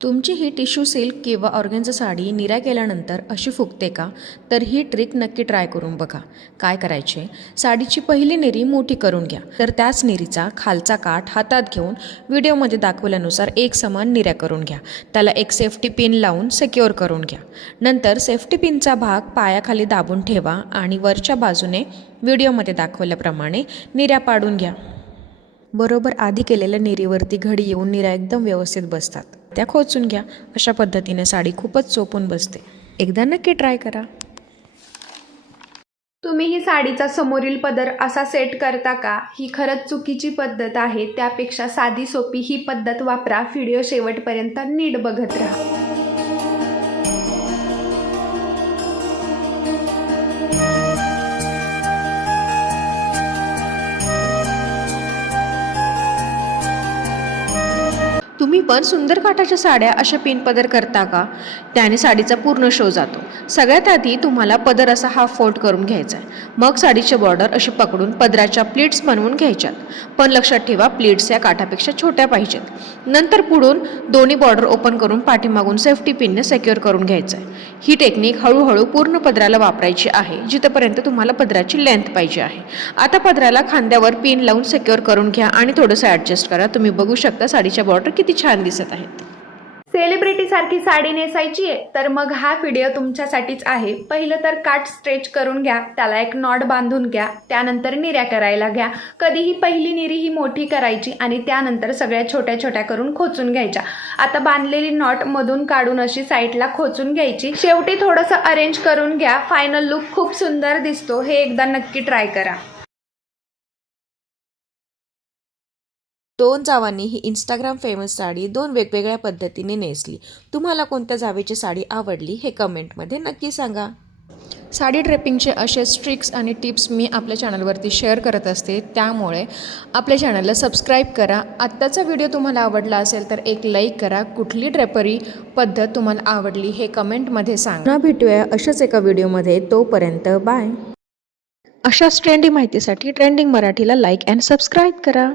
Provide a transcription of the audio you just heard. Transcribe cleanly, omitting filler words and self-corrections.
तुमची ही tissue silk किंवा organza sari निऱ्या केल्यानंतर अशी फुगते का? तर ही ट्रिक नक्की ट्राय करून बघा. काय करायचे, साडीची पहिली निरी मोठी करून घ्या. तर त्याच निरीचा खालचा काठ हातात घेऊन व्हिडिओमध्ये दाखवल्यानुसार एक समान निऱ्या करून घ्या. त्याला एक सेफ्टी पिन लावून सिक्युअर करून घ्या. नंतर सेफ्टी पिनचा भाग पायाखाली दाबून ठेवा आणि वरच्या बाजूने व्हिडिओमध्ये दाखवल्याप्रमाणे निऱ्या पाडून घ्या. बरोबर आधी केलेल्या निरीवरती घडी येऊन निऱ्या एकदम व्यवस्थित बसतात. त्या खोचून घ्या. अशा पद्धतीने साडी खूपच चोपून बसते. एकदा नक्की ट्राय करा. तुम्ही ही साडीचा समोरील पदर असा सेट करता का? ही खरंच चुकीची पद्धत आहे. त्यापेक्षा साधी सोपी ही पद्धत वापरा. व्हिडिओ शेवटपर्यंत नीट बघत राहा. तुम्ही पण सुंदर काठाच्या साड्या अशा पिन पदर करता का? त्याने साडीचा पूर्ण शो जातो. सगळ्यात आधी तुम्हाला पदर असा हाफ फोल्ड करून घ्यायचा आहे. मग साडीचे बॉर्डर अशी पकडून पदराच्या प्लीट्स बनवून घ्यायच्यात. पण लक्षात ठेवा, प्लीट्स या काठापेक्षा छोट्या पाहिजेत. नंतर पुढून दोन्ही बॉर्डर ओपन करून पाठीमागून सेफ्टी पिनने सिक्युअर करून घ्यायचं आहे. ही टेक्निक हळूहळू पूर्ण पदराला वापरायची आहे, जिथपर्यंत तुम्हाला पदराची लेंथ पाहिजे आहे. आता पदराला खांद्यावर पिन लावून सिक्युअर करून घ्या आणि थोडंसं ॲडजस्ट करा. तुम्ही बघू शकता साडीच्या बॉर्डर किती छान दिसत आहेत. सेलिब्रिटी सारखी साडी नेसायची आहे तर मग हा व्हिडिओ तुमच्यासाठीच आहे. पहिलं तर काठ स्ट्रेच करून घ्या, त्याला एक नॉट बांधून घ्या, त्यानंतर निऱ्या करायला घ्या. कधीही पहिली निरी ही मोठी करायची आणि त्यानंतर सगळ्या छोट्या छोट्या करून खोचून घ्यायच्या. आता बांधलेली नॉट मधून काढून अशी साईडला खोचून घ्यायची. शेवटी थोडंसं अरेंज करून घ्या. फायनल लुक खूप सुंदर दिसतो. हे एकदा नक्की ट्राय करा. 2 जावांनी ही इंस्टाग्राम फेमस साडी 2 वेगवेगळ्या पद्धतीने नेसली. तुम्हाला कोणत्या जावेची साडी आवडली हे कमेंटमध्ये नक्की सांगा. साडी ड्रेपिंगचे असेच ट्रिक्स आणि टिप्स मी आपल्या चॅनलवरती शेअर करत असते, त्यामुळे आपल्या चॅनलला सबस्क्राईब करा. आत्ताचा व्हिडिओ तुम्हाला आवडला असेल तर एक लाईक करा. कुठली ड्रेपरी पद्धत तुम्हाला आवडली हे कमेंटमध्ये सांगा. पुन्हा भेटूया अशाच एका व्हिडिओमध्ये. तोपर्यंत बाय. अशाच ट्रेंडी माहितीसाठी ट्रेंडिंग मराठीला लाईक अँड सबस्क्राईब करा.